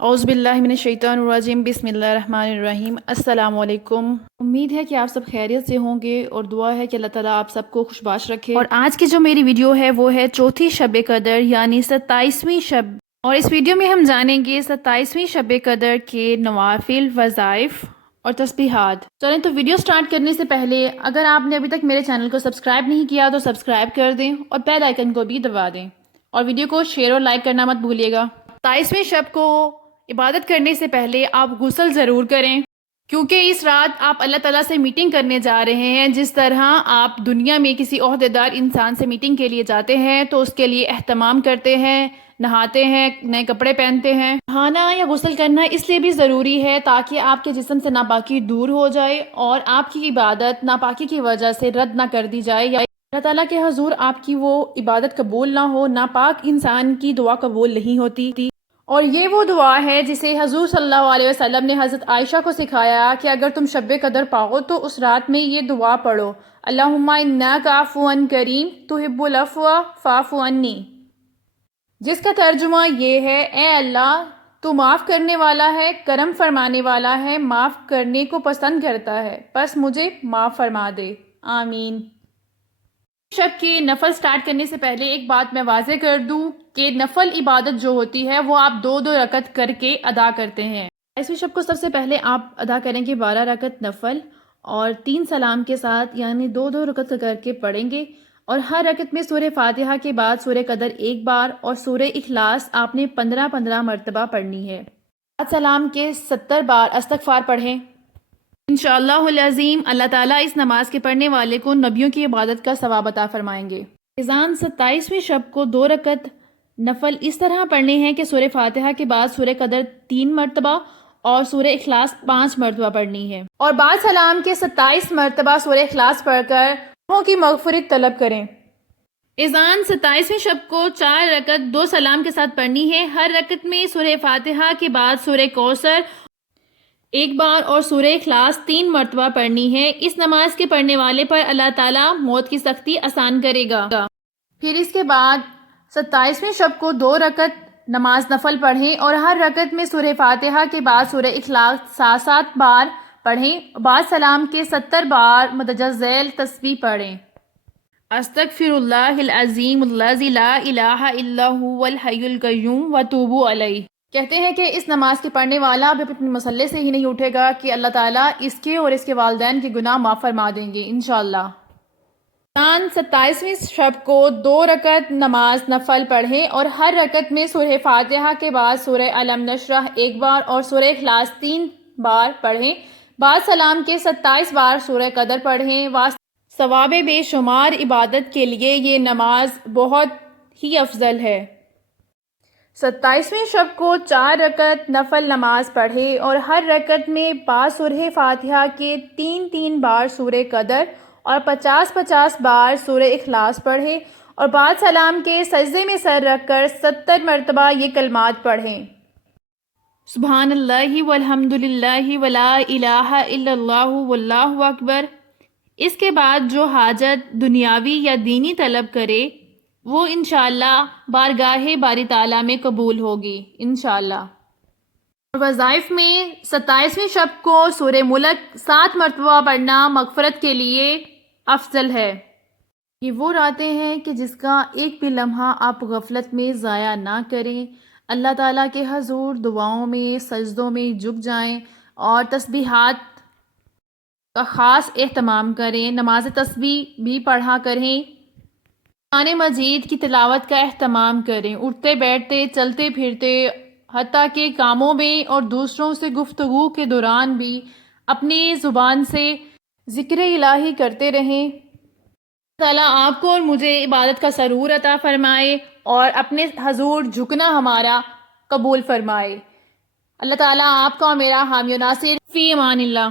اعوذ باللہ من الشیطان الرجیم بسم اللہ الرحمن الرحیم السلام علیکم۔ امید ہے کہ آپ سب خیریت سے ہوں گے اور دعا ہے کہ اللہ تعالیٰ آپ سب کو خوشباش رکھے۔ اور آج کی جو میری ویڈیو ہے وہ ہے چوتھی شب قدر یعنی 27ویں شب، اور اس ویڈیو میں ہم جانیں گے 27ویں شب قدر کے نوافل، وظائف اور تسبیحات۔ چلیں تو ویڈیو سٹارٹ کرنے سے پہلے اگر آپ نے ابھی تک میرے چینل کو سبسکرائب نہیں کیا تو سبسکرائب کر دیں اور بیل آئیکن کو بھی دبا دیں، اور ویڈیو کو شیئر اور لائک کرنا مت بھولیے گا۔ 27ویں شب کو عبادت کرنے سے پہلے آپ غسل ضرور کریں، کیونکہ اس رات آپ اللہ تعالیٰ سے میٹنگ کرنے جا رہے ہیں۔ جس طرح آپ دنیا میں کسی عہدیدار انسان سے میٹنگ کے لیے جاتے ہیں تو اس کے لیے اہتمام کرتے ہیں، نہاتے ہیں، نئے کپڑے پہنتے ہیں۔ نہانا یا غسل کرنا اس لیے بھی ضروری ہے تاکہ آپ کے جسم سے ناپاکی دور ہو جائے اور آپ کی عبادت ناپاکی کی وجہ سے رد نہ کر دی جائے، یا اللہ تعالیٰ کے حضور آپ کی وہ عبادت قبول نہ ہو۔ ناپاک انسان کی دعا قبول نہیں ہوتی، اور یہ وہ دعا ہے جسے حضور صلی اللہ علیہ وسلم نے حضرت عائشہ کو سکھایا کہ اگر تم شب قدر پاؤ تو اس رات میں یہ دعا پڑھو، اللہم انک عفو کریم تحب العفو فاعف عنی، جس کا ترجمہ یہ ہے: اے اللہ تو معاف کرنے والا ہے، کرم فرمانے والا ہے، معاف کرنے کو پسند کرتا ہے، بس مجھے معاف فرما دے، آمین۔ شب کے نفل سٹارٹ کرنے سے پہلے ایک بات میں واضح کر دوں کہ نفل عبادت جو ہوتی ہے وہ آپ 2 رکعت کر کے ادا کرتے ہیں۔ ایسویں شب کو سب سے پہلے آپ ادا کریں گے 12 رکعت نفل، اور 3 سلام کے ساتھ یعنی 2 رکعت کر کے پڑھیں گے، اور ہر رکعت میں سورہ فاتحہ کے بعد سورہ قدر 1 بار اور سورہ اخلاص آپ نے 15 مرتبہ پڑھنی ہے۔ 7 سلام کے 70 بار استغفار پڑھیں۔ انشاءاللہ العظیم اللہ تعالیٰ اس نماز کے پڑھنے والے کو نبیوں کی عبادت کا ثواب عطا فرمائیں گے۔ اذان 27ویں شب کو 2 رکعت نفل اس طرح پڑھنے ہیں کہ سورہ فاتحہ کے بعد سورہ قدر 3 مرتبہ اور سورہ اخلاص 5 مرتبہ پڑھنی ہے، اور بعد سلام کے 27 مرتبہ سورہ اخلاص پڑھ کر گناہوں کی مغفرت طلب کریں۔ اذان 27ویں شب کو 4 رکعت 2 سلام کے ساتھ پڑھنی ہے۔ ہر رکعت میں سورہ فاتحہ کے بعد سورہ کوثر 1 بار اور سورہ اخلاص 3 مرتبہ پڑھنی ہے۔ اس نماز کے پڑھنے والے پر اللہ تعالیٰ موت کی سختی آسان کرے گا۔ پھر اس کے بعد 27ویں شب کو 2 رکعت نماز نفل پڑھیں اور ہر رکعت میں سورہ فاتحہ کے بعد سورہ اخلاص 7 بار پڑھیں۔ بعد سلام کے 70 بار مندرجہ ذیل تسبیح پڑھیں: استغفر اللہ العظیم الذی لا الہ الا هو الحی القیوم واتوب الیہ۔ کہتے ہیں کہ اس نماز کے پڑھنے والا بھی اپنے مصلے سے ہی نہیں اٹھے گا کہ اللہ تعالیٰ اس کے اور اس کے والدین کے گناہ معاف فرما دیں گے انشاءاللہ۔ 27ویں شب کو 2 رکعت نماز نفل پڑھیں اور ہر رکعت میں سورہ فاتحہ کے بعد سورہ الم نشرح 1 بار اور سورہ اخلاص 3 بار پڑھیں۔ بعد سلام کے 27 بار سورہ قدر پڑھیں۔ ثواب بے شمار عبادت کے لیے یہ نماز بہت ہی افضل ہے۔ 27ویں شب کو 4 رکعت نفل نماز پڑھیں اور ہر رکعت میں بعد سورہ فاتحہ کے 3 بار سورہ قدر اور 50 بار سورہ اخلاص پڑھیں، اور بعد سلام کے سجدے میں سر رکھ کر 70 مرتبہ یہ کلمات پڑھیں: سبحان اللہ والحمد للہ ولا الہ الا اللہ واللہ اکبر۔ اس کے بعد جو حاجت دنیاوی یا دینی طلب کرے وہ انشاءاللہ بارگاہ باری تعالیٰ میں قبول ہوگی انشاءاللہ۔ وظائف میں 27ویں شب کو سورہ ملک 7 مرتبہ پڑھنا مغفرت کے لیے افضل ہے۔ یہ وہ راتیں ہیں کہ جس کا ایک بھی لمحہ آپ غفلت میں ضائع نہ کریں۔ اللہ تعالیٰ کے حضور دعاؤں میں، سجدوں میں جھک جائیں اور تسبیحات کا خاص اہتمام کریں۔ نماز تسبیح بھی پڑھا کریں، قرآن مجید کی تلاوت کا اہتمام کریں، اٹھتے بیٹھتے، چلتے پھرتے، حتیٰ کہ کاموں میں اور دوسروں سے گفتگو کے دوران بھی اپنی زبان سے ذکر الہی کرتے رہیں۔ اللہ تعالیٰ آپ کو اور مجھے عبادت کا سرور عطا فرمائے اور اپنے حضور جھکنا ہمارا قبول فرمائے۔ اللہ تعالیٰ آپ کا اور میرا حامی و ناصر، فی امان اللہ۔